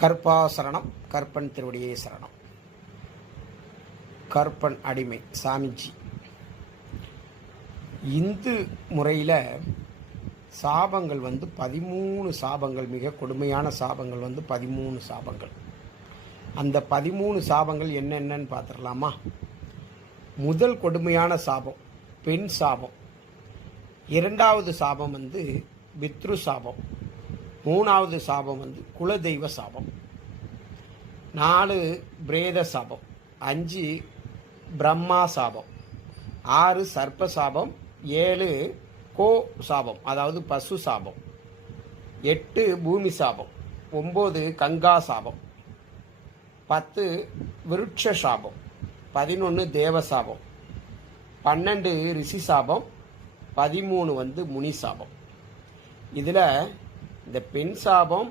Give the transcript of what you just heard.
கற்பாசரணம். கற்பன் திருவடியே சரணம். கற்பன் அடிமை சாமிஜி. இந்து முறையில் சாபங்கள் 13 சாபங்கள், மிக கொடுமையான சாபங்கள் 13 சாபங்கள். அந்த 13 சாபங்கள் என்னென்னு பார்த்துடலாமா? முதல் கொடுமையான சாபம் பெண் சாபம். இரண்டாவது சாபம் பித்ரு சாபம். மூணாவது சாபம் குலதெய்வ சாபம். 4 பிரேத சாபம். 5 பிரம்மா சாபம். 6 சர்ப்ப சாபம். 7 கோ சாபம், அதாவது பசு சாபம். 8 பூமி சாபம். 9 கங்கா சாபம். 10 விருட்ச சாபம். 11 தேவ சாபம். 12 ரிஷி சாபம். 13 முனி சாபம். இதில் இந்த பெண் சாபம்,